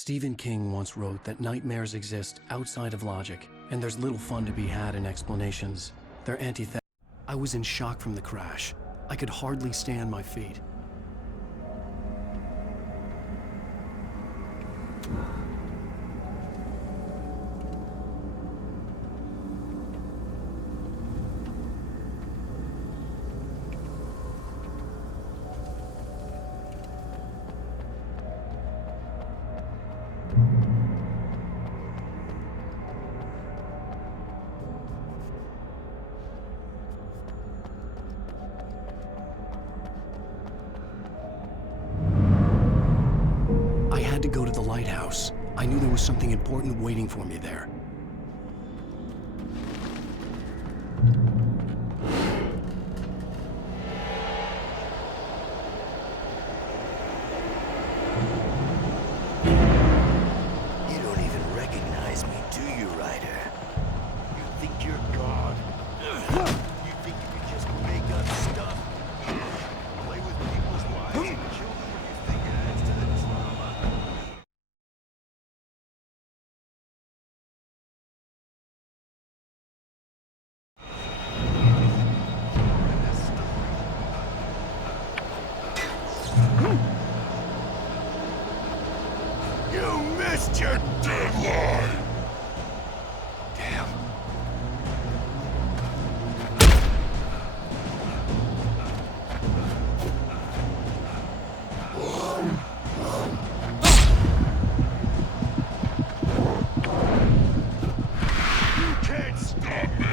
Stephen King once wrote that nightmares exist outside of logic, and there's little fun to be had in explanations. They're antithetical. I was in shock from the crash. I could hardly stand my feet. To go to the lighthouse. I knew there was something important waiting for me there. You don't even recognize me, do you, Ryder? You think you're God? You think you can just make up stuff? Play with people's lives and kill them when you think it adds to the drama? You missed your deadline! Damn. You can't stop me!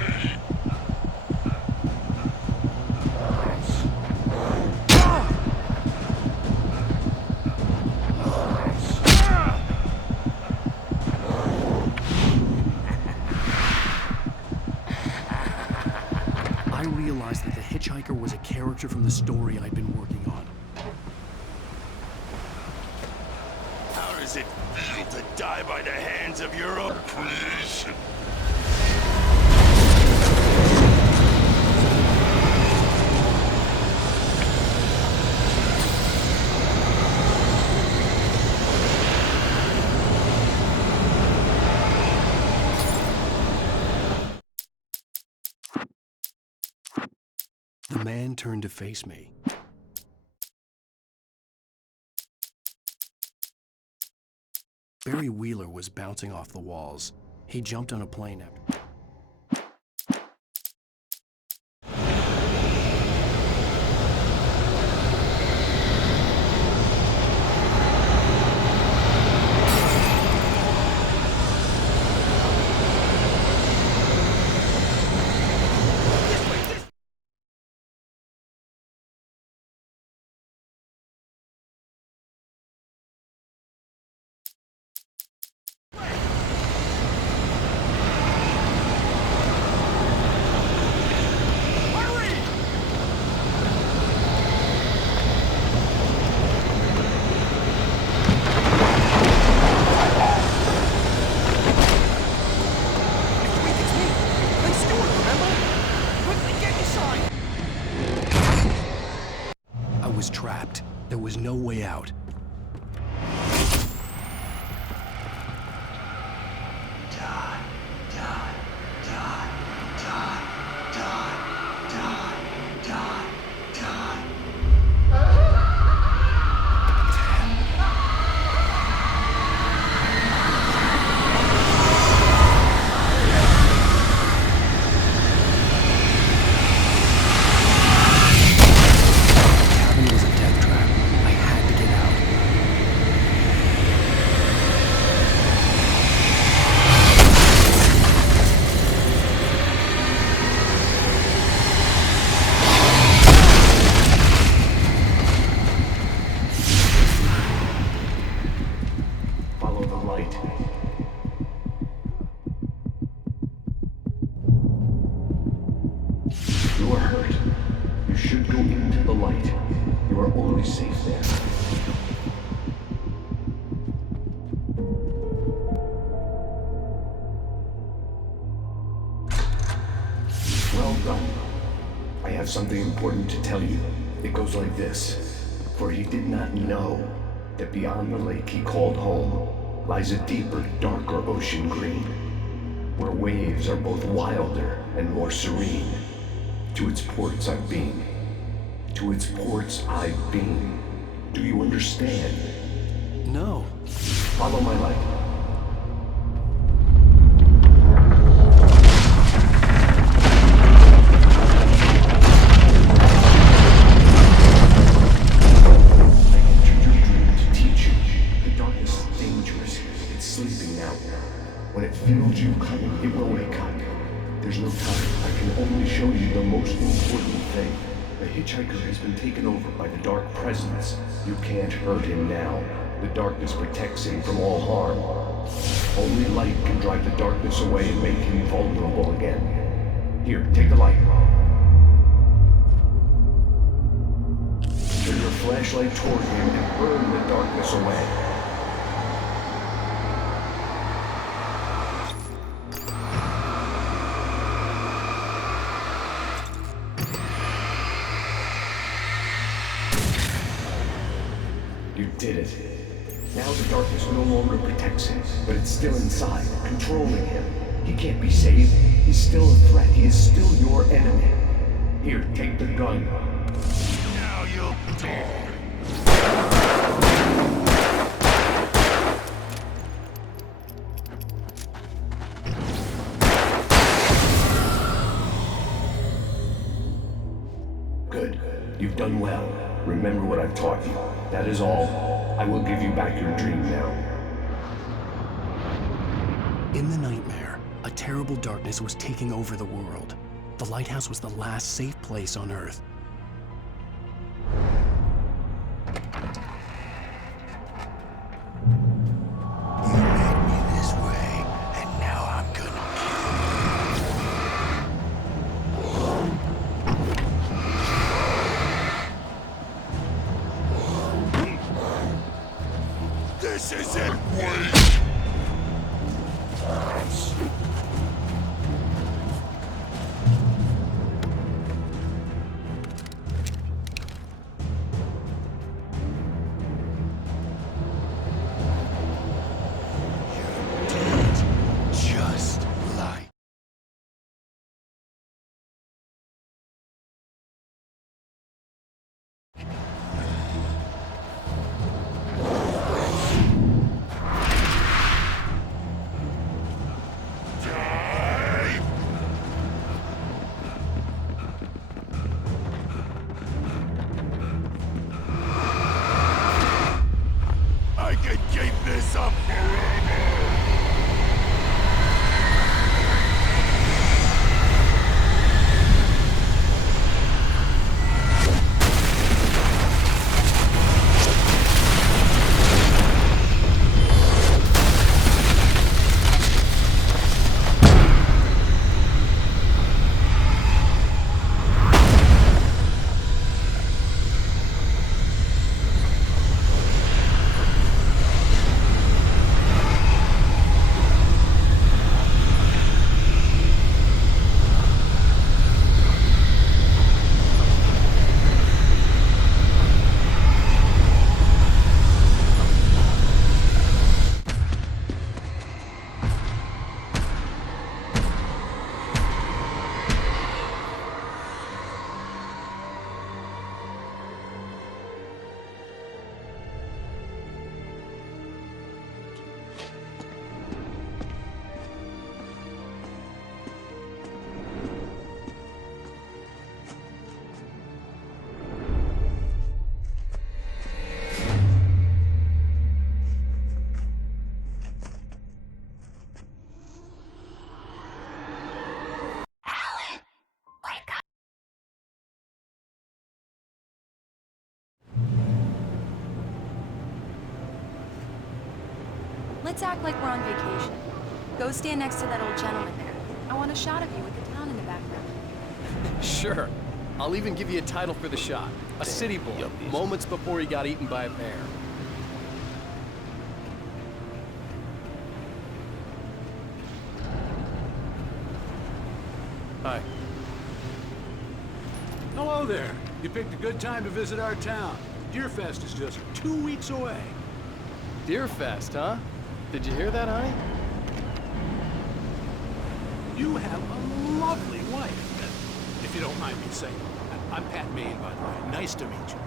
I realized that the hitchhiker was a character from the story I'd been working on. How does it feel to die by the hands of your own creation? The man turned to face me. Barry Wheeler was bouncing off the walls. He jumped on a plane after. I was trapped. There was no way out. You are hurt. You should go into the light. You are only safe there. Well done. I have something important to tell you. It goes like this. For he did not know that beyond the lake he called home lies a deeper, darker ocean green, where waves are both wilder and more serene. To its ports I've been. To its ports I've been. Do you understand? No. Follow my light. I entered your dream to teach you. The darkness is dangerous. It's sleeping now. When it feels you coming, it will wake up. There's no time. I can only show you the most important thing. The hitchhiker has been taken over by the dark presence. You can't hurt him now. The darkness protects him from all harm. Only light can drive the darkness away and make him vulnerable again. Here, take the light. Turn your flashlight toward him and burn the darkness away. You did it. Now the darkness no longer protects him, but it's still inside, controlling him. He can't be saved. He's still a threat. He is still your enemy. Here, take the gun. Now you'll die. Good. You've done well. Remember what I've taught you. That is all. I will give you back your dream now. In the nightmare, a terrible darkness was taking over the world. The lighthouse was the last safe place on Earth. You made me this way, and now I'm gonna This isn't wait! You did just like I can keep this up forever! Let's act like we're on vacation. Go stand next to that old gentleman there. I want a shot of you with the town in the background. Sure. I'll even give you a title for the shot. A city boy, moments before he got eaten by a bear. Hi. Hello there. You picked a good time to visit our town. Deerfest is just 2 weeks away. Deerfest, huh? Did you hear that, honey? You have a lovely wife, if you don't mind me saying. I'm Pat Maine, by the way. Nice to meet you.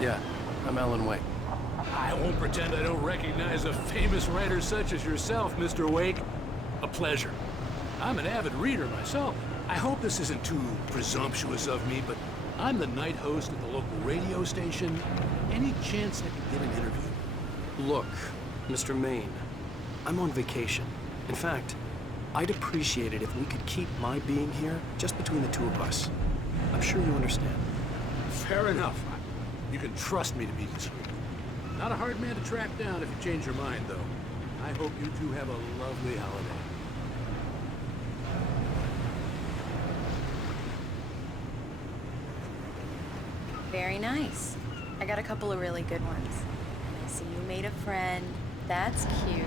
Yeah, I'm Alan Wake. I won't pretend I don't recognize a famous writer such as yourself, Mr. Wake. A pleasure. I'm an avid reader myself. I hope this isn't too presumptuous of me, but I'm the night host at the local radio station. Any chance I could get an interview? Look, Mr. Maine, I'm on vacation. In fact, I'd appreciate it if we could keep my being here just between the two of us. I'm sure you understand. Fair enough. You can trust me to be discreet. Not a hard man to track down if you change your mind, though. I hope you two have a lovely holiday. Very nice. I got a couple of really good ones. I see you made a friend. That's cute.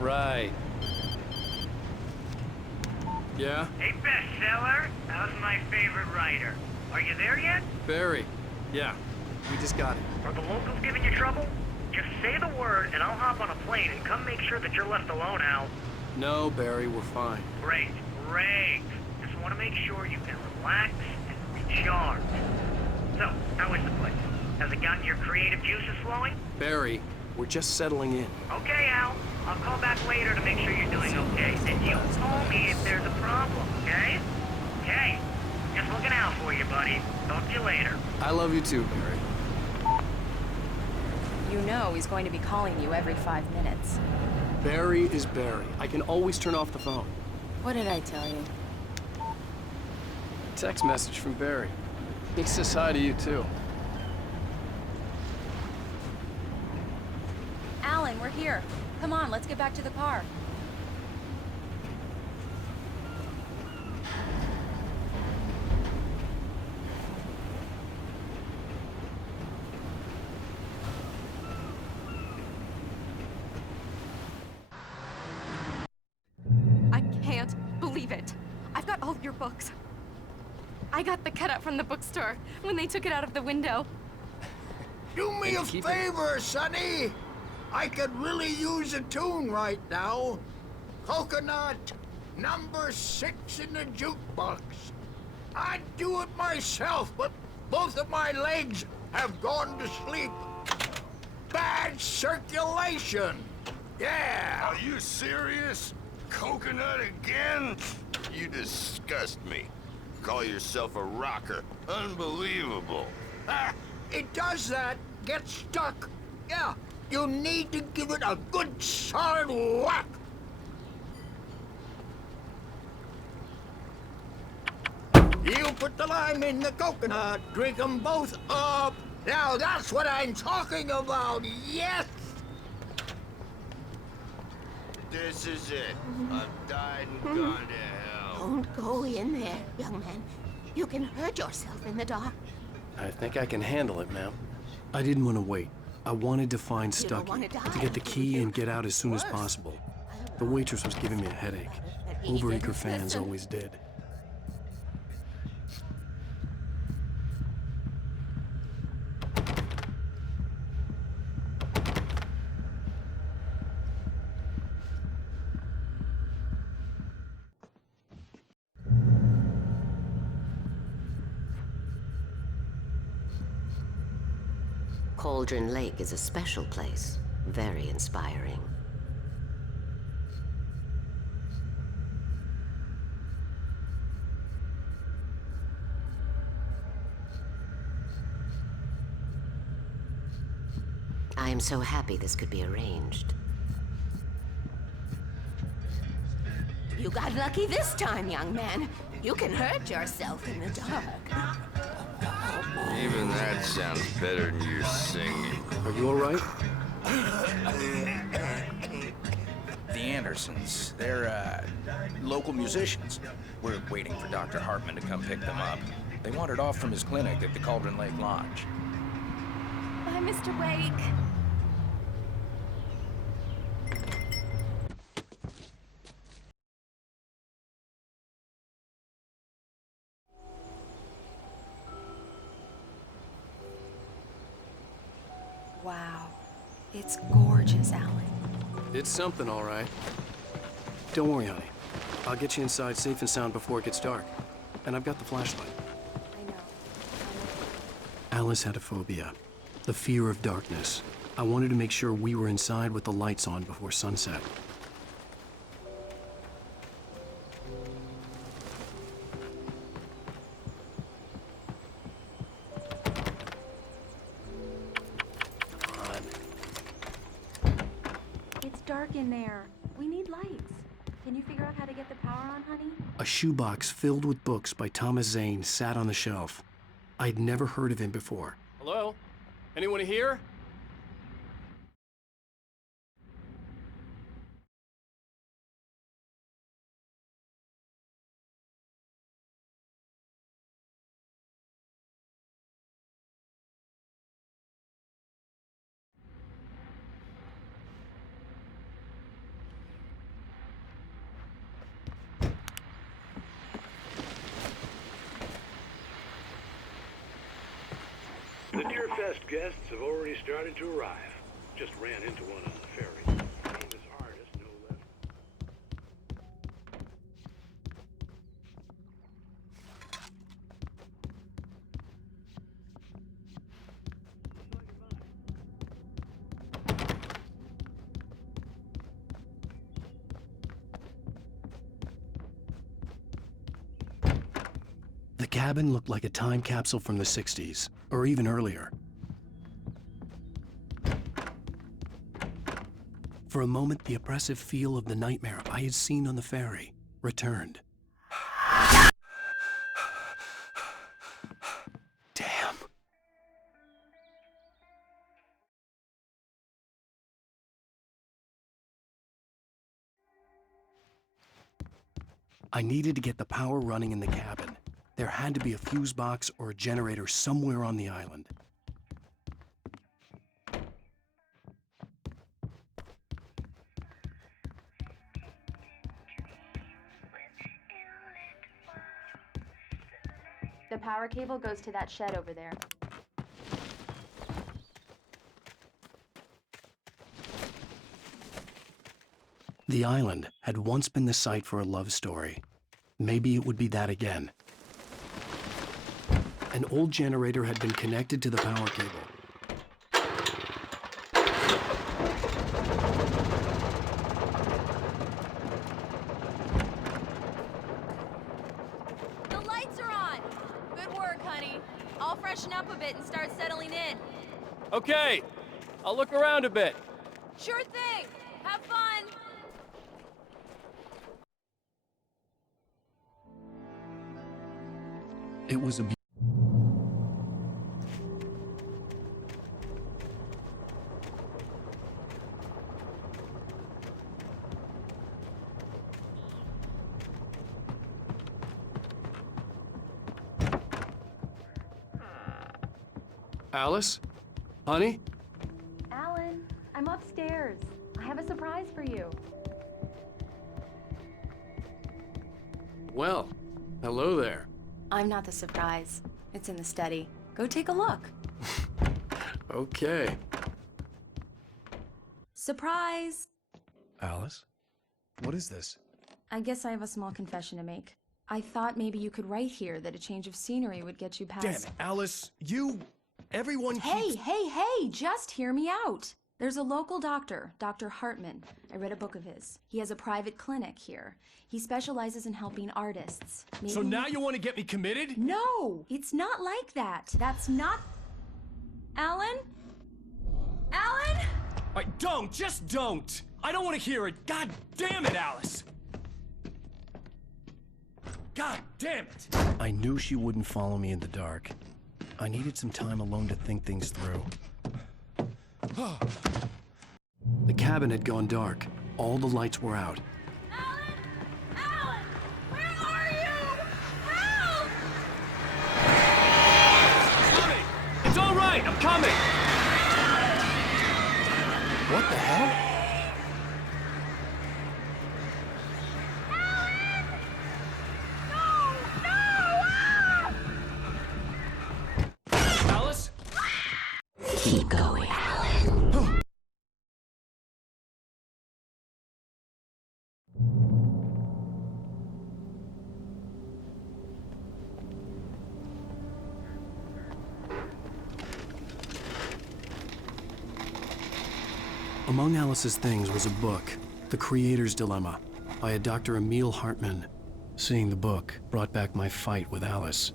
Right. Yeah? Hey, bestseller. How's my favorite writer? Are you there yet? Barry. Yeah. We just got it. Are the locals giving you trouble? Just say the word and I'll hop on a plane and come make sure that you're left alone, Al. No, Barry, we're fine. Great, great. Just want to make sure you can relax and recharge. So, how is the place? Has it gotten your creative juices flowing? Barry, we're just settling in. Okay, Al. I'll call back later to make sure you're doing okay. And you call me if there's a problem, okay? Okay. Just looking out for you, buddy. Talk to you later. I love you too, Barry. You know he's going to be calling you every 5 minutes. Barry is Barry. I can always turn off the phone. What did I tell you? Text message from Barry. He says hi to you too. Alan, we're here. Come on, let's get back to the car. I can't believe it. I've got all of your books. I got the cutout from the bookstore when they took it out of the window. Do me a favor, Sonny. I could really use a tune right now. Coconut, number 6 in the jukebox. I'd do it myself, but both of my legs have gone to sleep. Bad circulation. Yeah. Are you serious? Coconut again? You disgust me. Call yourself a rocker. Unbelievable. Ah, it does that. Get stuck. Yeah, you need to give it a good solid whack. You put the lime in the coconut, drink them both up. Now that's what I'm talking about, yes! This is it. I've died and gone to hell. Don't go in there, young man. You can hurt yourself in the dark. I think I can handle it, ma'am. I didn't want to wait. I wanted to find You don't Stucky, wanna die, to get the do key you? and get out as soon as Worse. possible. The waitress was giving me a headache. He Overeager didn't fans listen. always did. Cauldron Lake is a special place. Very inspiring. I am so happy this could be arranged. You got lucky this time, young man. You can hurt yourself in the dark. Even that sounds better than your singing. Are you all right? The Andersons, they're, local musicians. We're waiting for Dr. Hartman to come pick them up. They wandered off from his clinic at the Cauldron Lake Lodge. Bye, Mr. Wake. Wow. It's gorgeous, Alan. Did something, all right. Don't worry, honey. I'll get you inside safe and sound before it gets dark. And I've got the flashlight. I know. Alice had a phobia. The fear of darkness. I wanted to make sure we were inside with the lights on before sunset. It's dark in there. We need lights. Can you figure out how to get the power on, honey? A shoebox filled with books by Thomas Zane sat on the shelf. I'd never heard of him before. Hello? Anyone here? The Deerfest guests have already started to arrive. Just ran into one on the ferry. Famous artist, no less. The cabin looked like a time capsule from the 60s, or even earlier. For a moment, the oppressive feel of the nightmare I had seen on the ferry returned. Damn. I needed to get the power running in the cabin. There had to be a fuse box or a generator somewhere on the island. The power cable goes to that shed over there. The island had once been the site for a love story. Maybe it would be that again. An old generator had been connected to the power cable. The lights are on! Good work, honey. I'll freshen up a bit and start settling in. Okay, I'll look around a bit. Sure thing! Have fun! It was a Alice? Honey? Alan, I'm upstairs. I have a surprise for you. Well, hello there. I'm not the surprise. It's in the study. Go take a look. Okay. Surprise! Alice? What is this? I guess I have a small confession to make. I thought maybe you could write here that a change of scenery would get you past— Damn it, Alice, everyone keeps— Hey, just hear me out. There's a local doctor, Dr. Hartman. I read a book of his. He has a private clinic here. He specializes in helping artists. Maybe— So now you want to get me committed? No, it's not like that. That's not— Alan? Alan? Just don't! I don't want to hear it! God damn it, Alice! God damn it! I knew she wouldn't follow me in the dark. I needed some time alone to think things through. The cabin had gone dark. All the lights were out. Alan! Alan! Where are you? Help! Coming! It's all right, I'm coming! What the hell? Alice? Keep going. Among Alice's things was a book, The Creator's Dilemma, by a Dr. Emil Hartman. Seeing the book brought back my fight with Alice.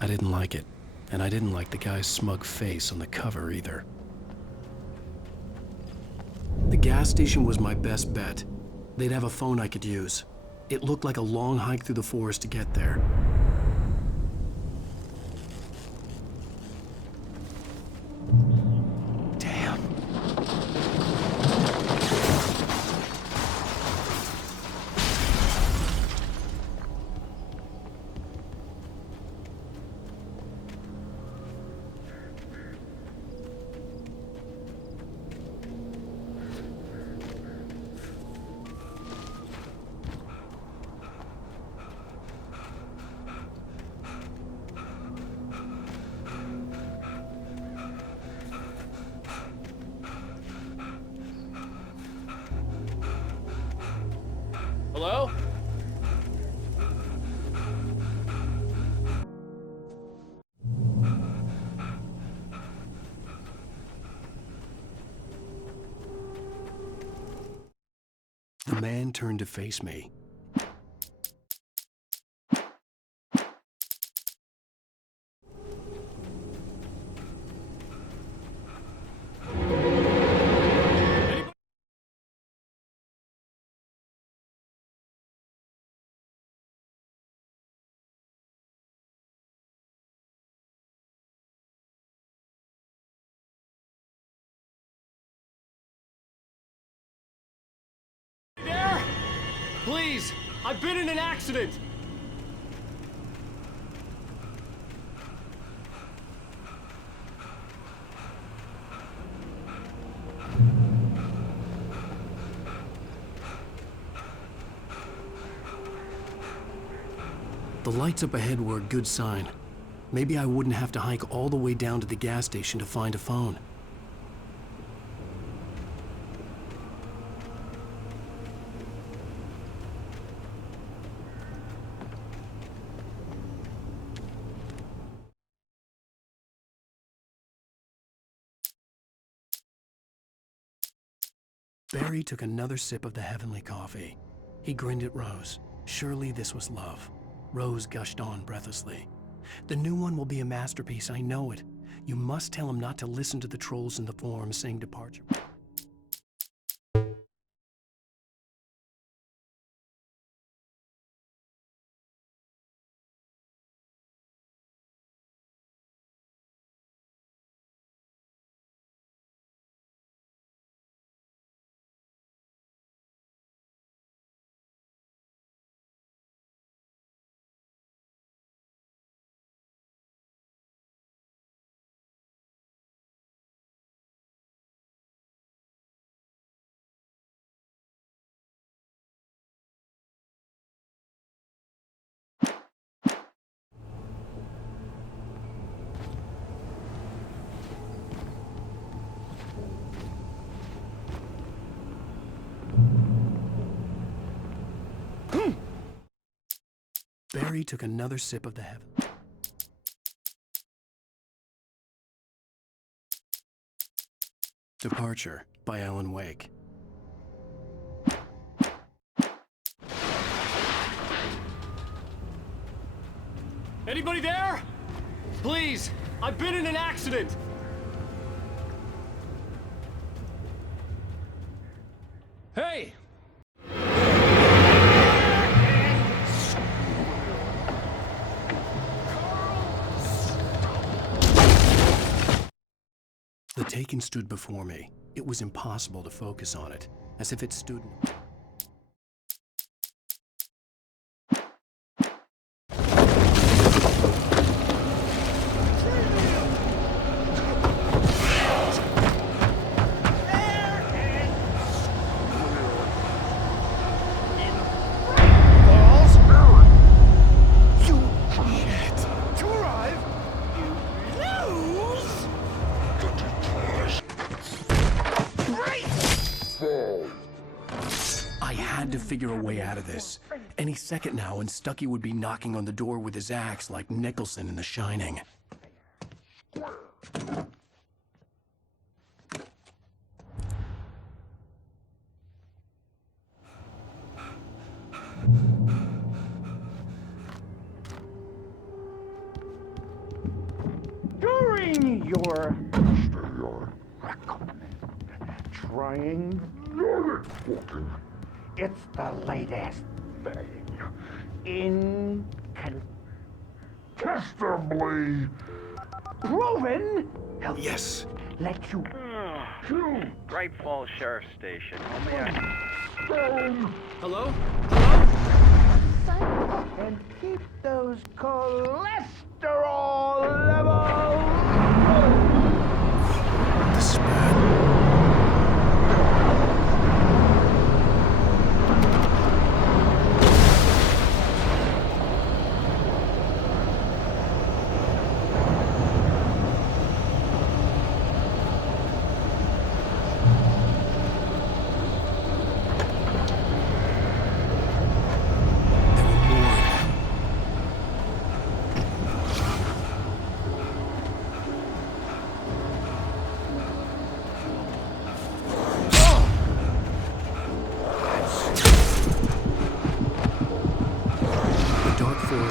I didn't like it, and I didn't like the guy's smug face on the cover either. The gas station was my best bet. They'd have a phone I could use. It looked like a long hike through the forest to get there. Damn. Hello? The man turned to face me. There? Please, I've been in an accident. The lights up ahead were a good sign. Maybe I wouldn't have to hike all the way down to the gas station to find a phone. Barry took another sip of the heavenly coffee. He grinned at Rose. Surely this was love. Rose gushed on breathlessly. The new one will be a masterpiece, I know it. You must tell him not to listen to the trolls in the forums saying departure. Barry took another sip of the heaven. Departure by Alan Wake. Anybody there? Please, I've been in an accident. Hey! The Taken stood before me. It was impossible to focus on it, as if it stood... I had to figure a way out of this. Any second now, and Stucky would be knocking on the door with his axe like Nicholson in The Shining. Your recommend. Trying not walking. It's the latest thing. Incontestably proven. Yes. Let you Great Falls Sheriff Station. Only Hello? and keep those cholesterol levels low. This is bad.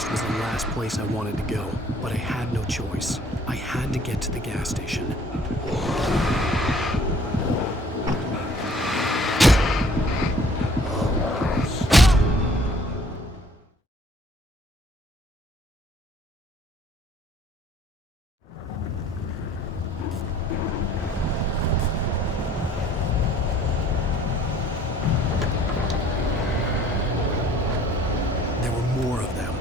Was the last place I wanted to go, but I had no choice. I had to get to the gas station. There were more of them.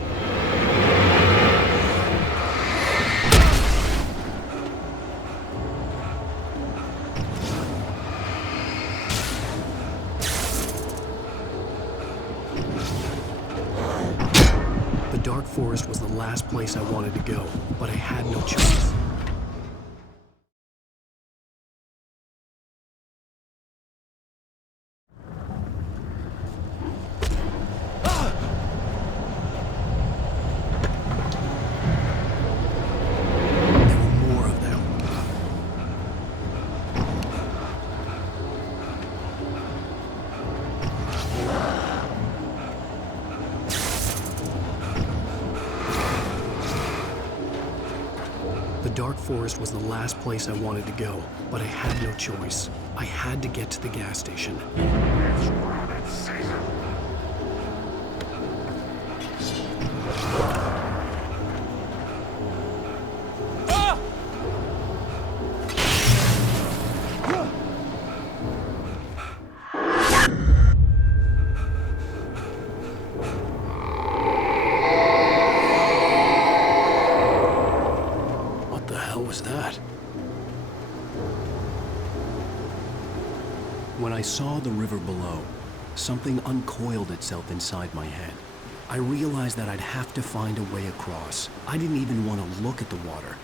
The dark forest was the last place I wanted to go, but I had no choice. There were more of them. The dark forest was the last place I wanted to go, but I had no choice. I had to get to the gas station. What the hell was that? When I saw the river below, something uncoiled itself inside my head. I realized that I'd have to find a way across. I didn't even want to look at the water.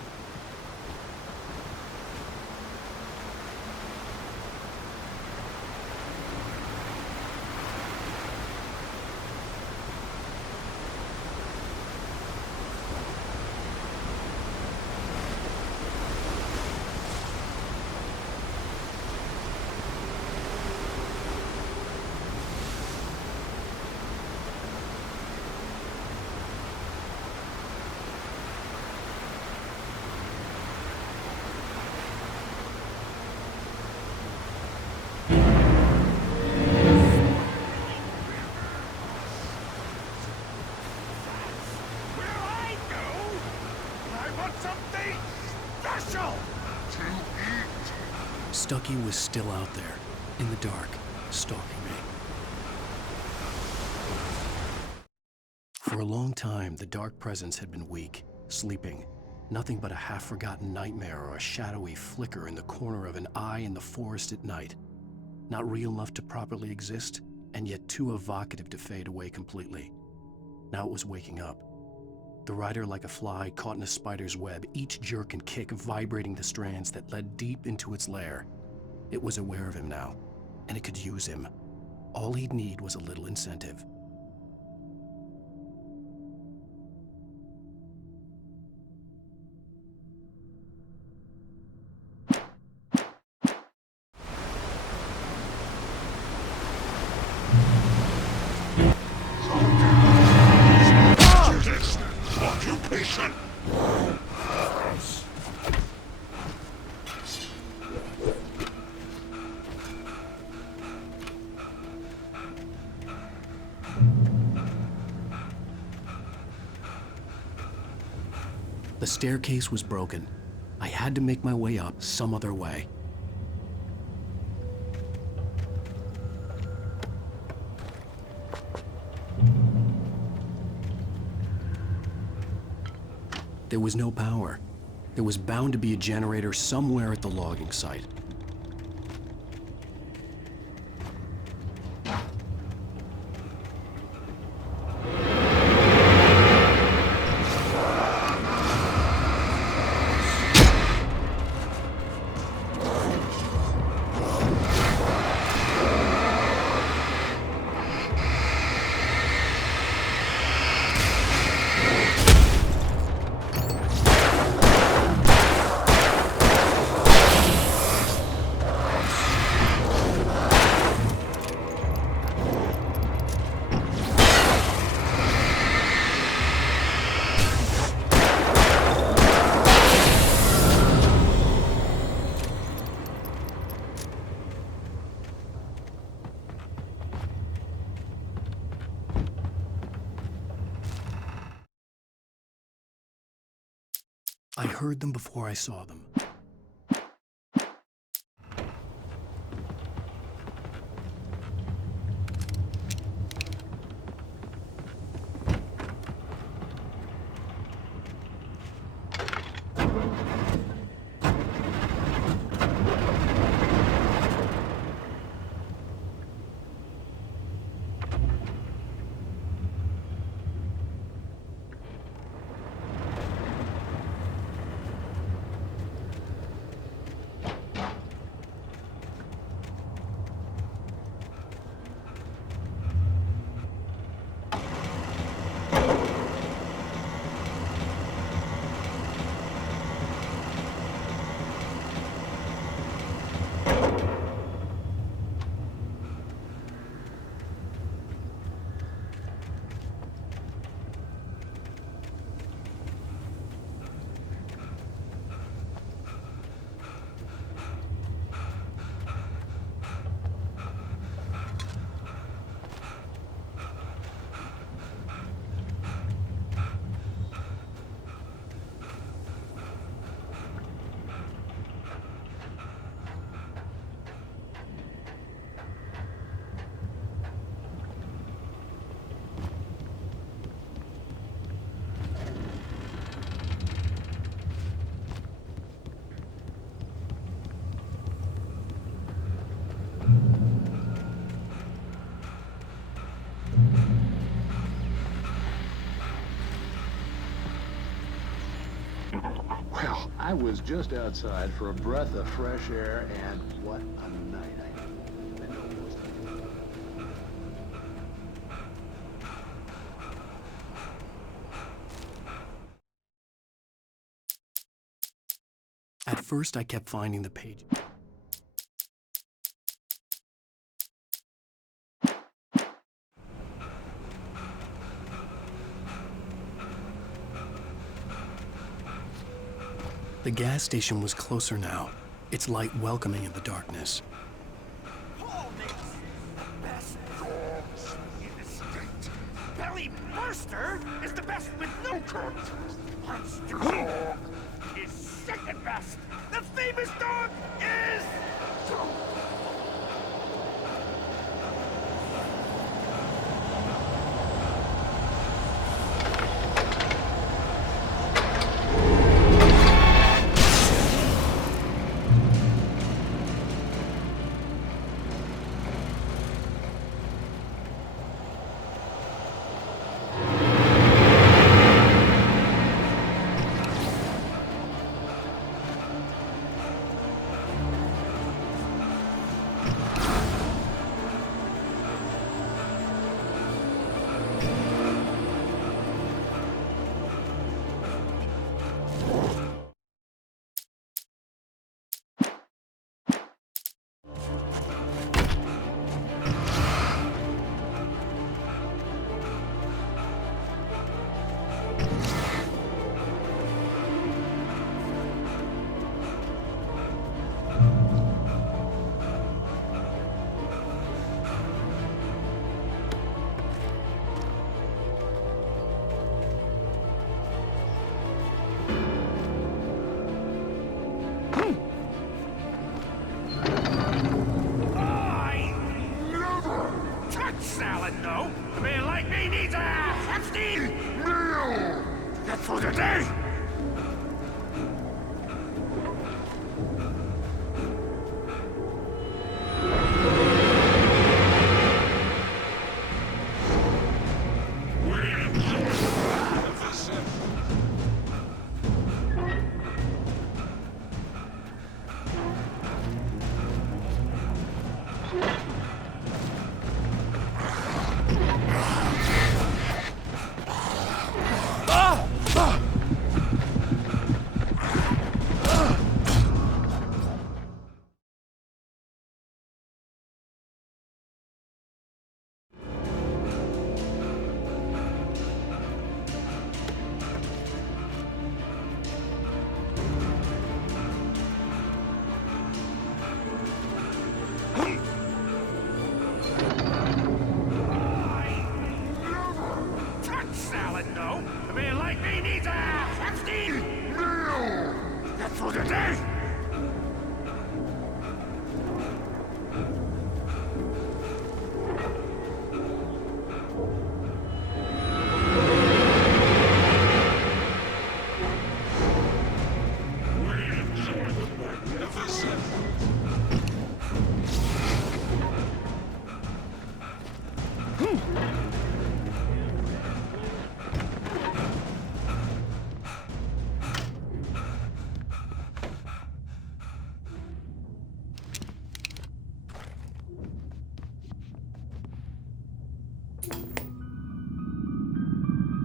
Stucky was still out there, in the dark, stalking me. For a long time, the dark presence had been weak, sleeping. Nothing but a half-forgotten nightmare or a shadowy flicker in the corner of an eye in the forest at night. Not real enough to properly exist, and yet too evocative to fade away completely. Now it was waking up. The rider like a fly caught in a spider's web, each jerk and kick vibrating the strands that led deep into its lair. It was aware of him now, and it could use him. All he'd need was a little incentive. The staircase was broken. I had to make my way up some other way. There was no power. There was bound to be a generator somewhere at the logging site. I heard them before I saw them. Well, I was just outside for a breath of fresh air, and what a night I had. At first, I kept finding the page. The gas station was closer now, its light welcoming in the darkness. Best dogs in the state. Belly Burster is the best with no cuts. Monster Dog is second best. The famous dog is... salad, no. A man like me needs a Epstein. No. That's for the day.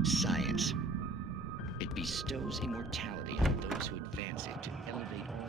Science. It bestows immortality on those who advance it to elevate all.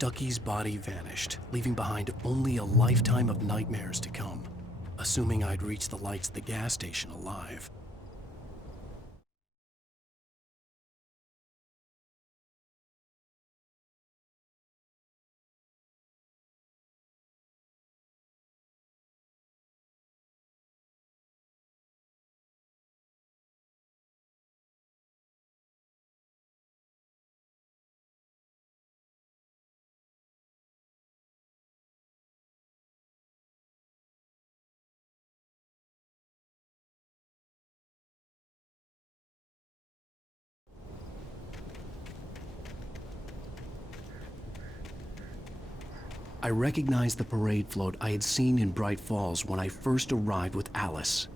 Stucky's body vanished, leaving behind only a lifetime of nightmares to come, assuming I'd reach the lights at the gas station alive. I recognized the parade float I had seen in Bright Falls when I first arrived with Alice.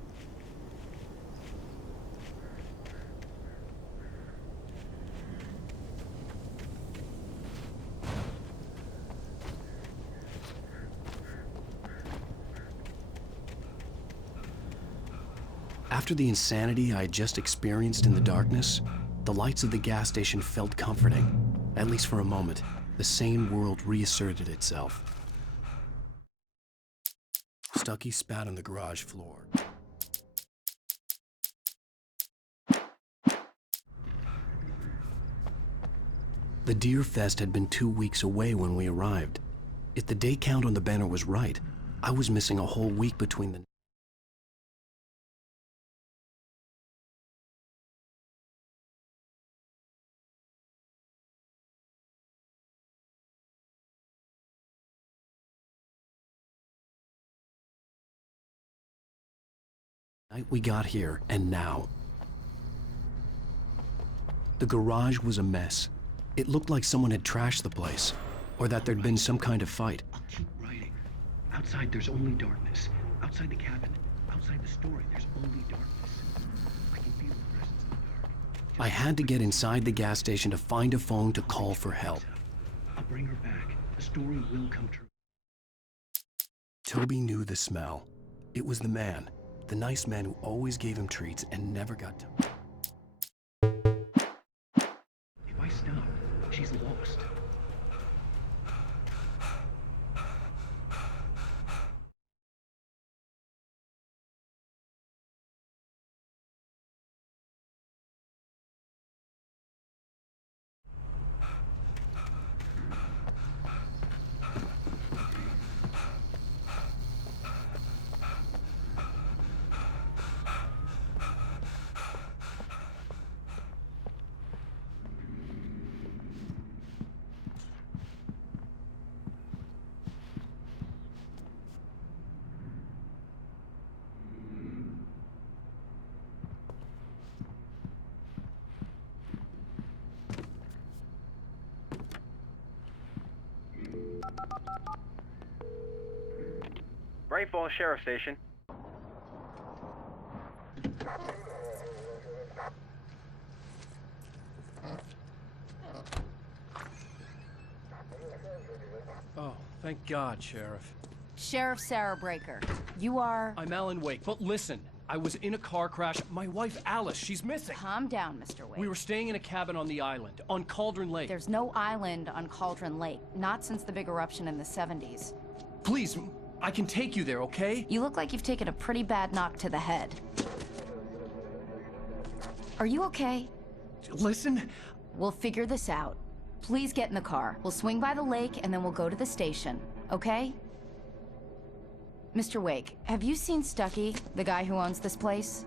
After the insanity I had just experienced in the darkness, the lights of the gas station felt comforting, at least for a moment. The sane world reasserted itself. Stucky spat on the garage floor. The Deer Fest had been 2 weeks away when we arrived. If the day count on the banner was right, I was missing a whole week between the night we got here and now. The garage was a mess. It looked like someone had trashed the place, or that there'd been some kind of fight. I'll keep writing. Outside, there's only darkness. Outside the cabin, outside the story, there's only darkness. I can feel the presence in the dark. I had to get inside the gas station to find a phone to call for help. I'll bring her back. The story will come true. Toby knew the smell. It was the man, the nice man who always gave him treats and never got to. If I stop, she's lost. Bright Falls Sheriff Station. Oh, thank God, Sheriff. Sheriff Sarah Breaker, you are... I'm Alan Wake, but listen, I was in a car crash. My wife, Alice, she's missing. Calm down, Mr. Wake. We were staying in a cabin on the island, on Cauldron Lake. There's no island on Cauldron Lake, not since the big eruption in the 70s. Please, I can take you there, okay? You look like you've taken a pretty bad knock to the head. Are you okay? Listen. We'll figure this out. Please get in the car. We'll swing by the lake and then we'll go to the station, okay? Mr. Wake, have you seen Stucky, the guy who owns this place?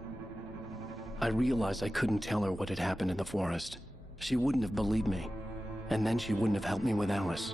I realized I couldn't tell her what had happened in the forest. She wouldn't have believed me. And then she wouldn't have helped me with Alice.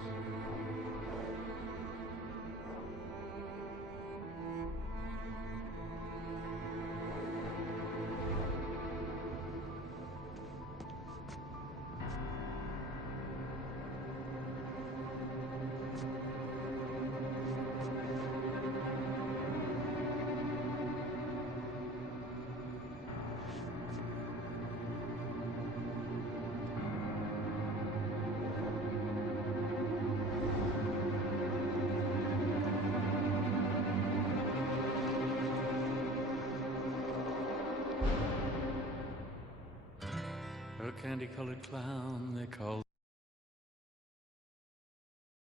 A candy-colored clown they call